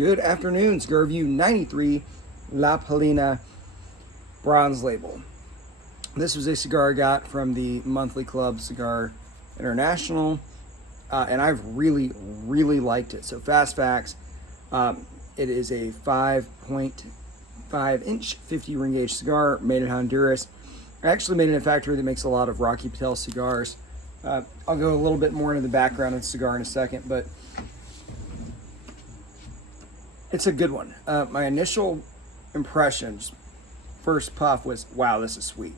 Good afternoon. Cigar Review 93 La Palina bronze label. This was a cigar I got from the monthly club Cigar International, and I've really liked it. So fast facts, it is a 5.5 inch 50 ring gauge cigar made in Honduras. I actually made it in a factory that makes a lot of Rocky Patel cigars. I'll go a little bit more into the background of the cigar in a second, but it's a good one. My initial impressions, first puff, was, wow, this is sweet.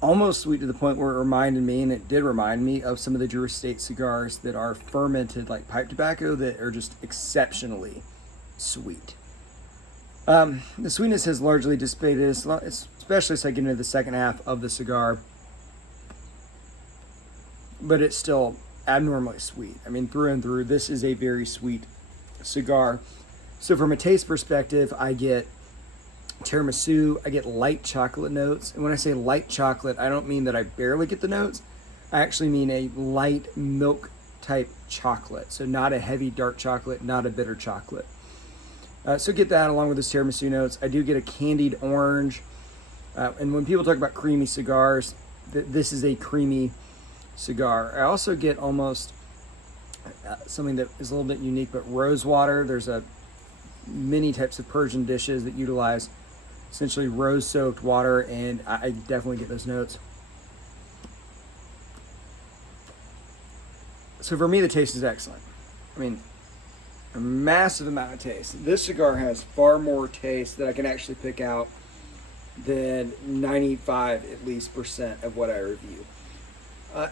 Almost sweet to the point where it reminded me, and it did remind me, of some of the Drew Estate cigars that are fermented like pipe tobacco that are just exceptionally sweet. The sweetness has largely dissipated, especially as I get into the second half of the cigar, but it's still abnormally sweet. I mean, through and through, this is a very sweet cigar. So from a taste perspective, I get tiramisu, I get light chocolate notes. And when I say light chocolate, I don't mean that I barely get the notes. I actually mean a light milk type chocolate. So not a heavy dark chocolate, not a bitter chocolate. So get that along with the tiramisu notes. I do get a candied orange. And when people talk about creamy cigars, this is a creamy cigar. I also get almost something that is a little bit unique, but rose water. There's many types of Persian dishes that utilize essentially rose soaked water, and I definitely get those notes. So for me, the taste is excellent. I mean, a massive amount of taste. This cigar has far more taste that I can actually pick out than 95 at least % of what I review.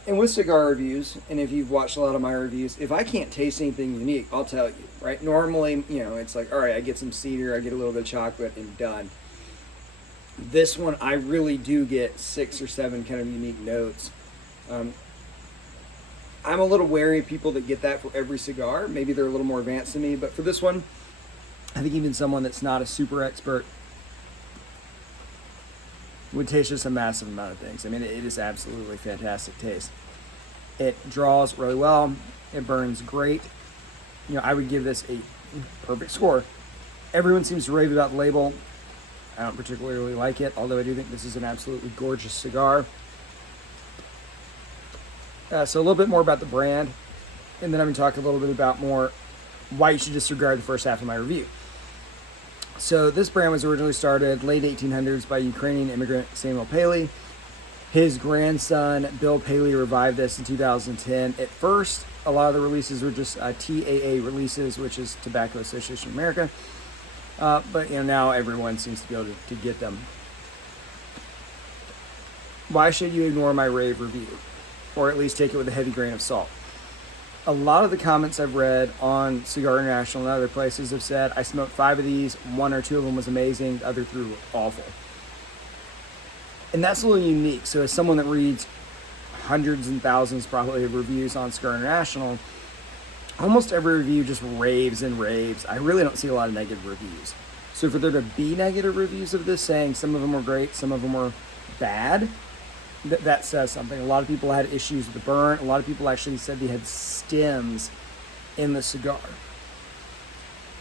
And with cigar reviews, and if you've watched a lot of my reviews, if I can't taste anything unique, I'll tell you, right? Normally, it's like, all right, I get some cedar, I get a little bit of chocolate, and done. This one, I really do get 6 or 7 kind of unique notes. I'm a little wary of people that get that for every cigar. Maybe they're a little more advanced than me, but for this one, I think even someone that's not a super expert would taste just a massive amount of things. I mean, it is absolutely fantastic taste. It draws really well. It burns great. I would give this a perfect score. Everyone seems to rave about the label. I don't particularly like it, although I do think this is an absolutely gorgeous cigar. So a little bit more about the brand, and then I'm going to talk a little bit about more why you should disregard the first half of my review. So this brand was originally started late 1800s by Ukrainian immigrant Samuel Paley. His grandson, Bill Paley, revived this in 2010. At first, a lot of the releases were just TAA releases, which is Tobacco Association of America. But now everyone seems to be able to get them. Why should you ignore my rave review? Or at least take it with a heavy grain of salt? A lot of the comments I've read on Cigar International and other places have said, I smoked 5 of these, 1 or 2 of them was amazing, the other 3 were awful. And that's a little unique. So as someone that reads hundreds and thousands probably of reviews on Cigar International, almost every review just raves and raves. I really don't see a lot of negative reviews. So for there to be negative reviews of this saying some of them were great, some of them were bad, that says something. A lot of people had issues with the burn. A lot of people actually said they had stems in the cigar.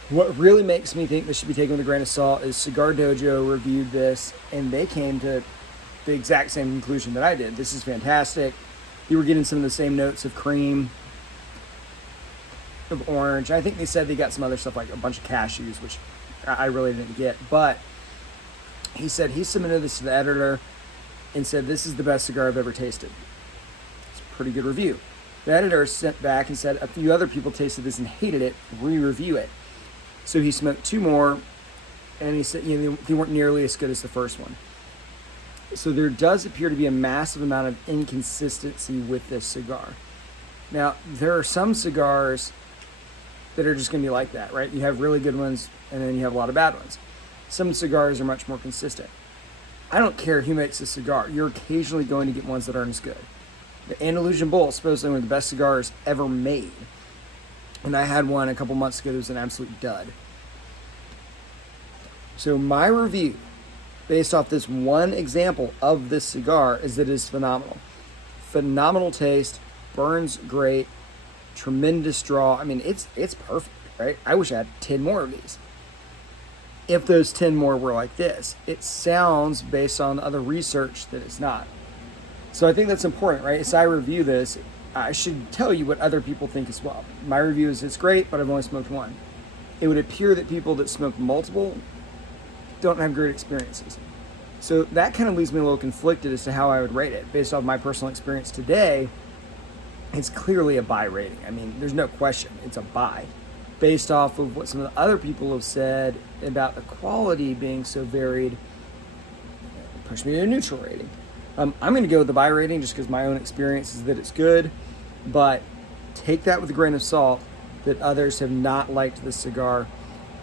What really makes me think this should be taken with a grain of salt is Cigar Dojo reviewed this, and they came to the exact same conclusion that I did. This is fantastic. You were getting some of the same notes of cream, of orange. I think they said they got some other stuff like a bunch of cashews, which I really didn't get. But he said he submitted this to the editor and said, this is the best cigar I've ever tasted. It's a pretty good review. The editor sent back and said, a few other people tasted this and hated it, re-review it. So he smoked 2 more, and he said they weren't nearly as good as the first one. So there does appear to be a massive amount of inconsistency with this cigar. Now, there are some cigars that are just going to be like that, right? You have really good ones, and then you have a lot of bad ones. Some cigars are much more consistent. I don't care who makes a cigar. You're occasionally going to get ones that aren't as good. The Andalusian Bull is supposedly one of the best cigars ever made. And I had one a couple months ago that was an absolute dud. So my review, based off this one example of this cigar, is that it is phenomenal. Phenomenal taste, burns great, tremendous draw. I mean, it's perfect. right? I wish I had 10 more of these. If those 10 more were like this, it sounds, based on other research, that it's not. So I think that's important, right? As I review this, I should tell you what other people think as well. My review is it's great, but I've only smoked one. It would appear that people that smoke multiple don't have great experiences. So that kind of leaves me a little conflicted as to how I would rate it. Based off my personal experience today, it's clearly a buy rating. I mean, there's no question, it's a buy. Based off of what some of the other people have said about the quality being so varied, push me to a neutral rating. I'm going to go with the buy rating just because my own experience is that it's good, but take that with a grain of salt that others have not liked this cigar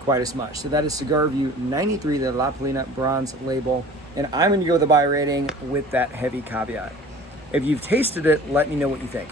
quite as much. So that is Cigar Review 93, the La Palina bronze label, and I'm going to go with the buy rating with that heavy caveat. If you've tasted it, let me know what you think.